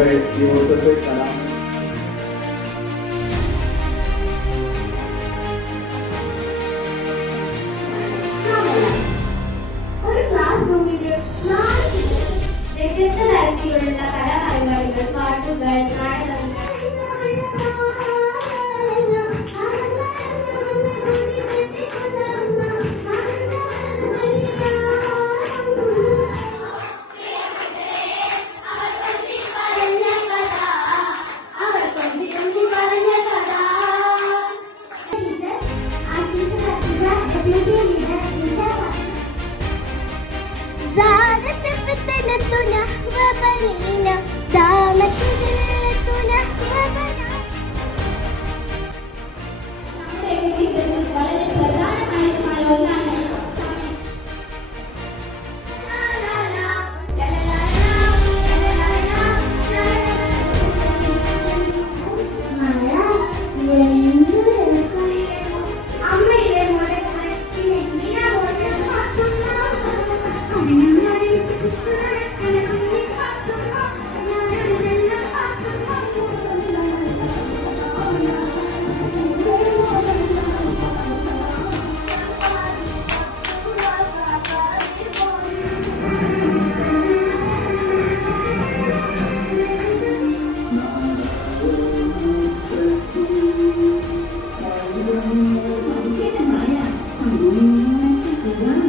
കല റൂമിൽ നാല് കുട്ടികൾ വ്യത്യസ്ത തരത്തിലുള്ള കലാപരിപാടികൾ ದಾಮಚಂದ್ರ Thank you.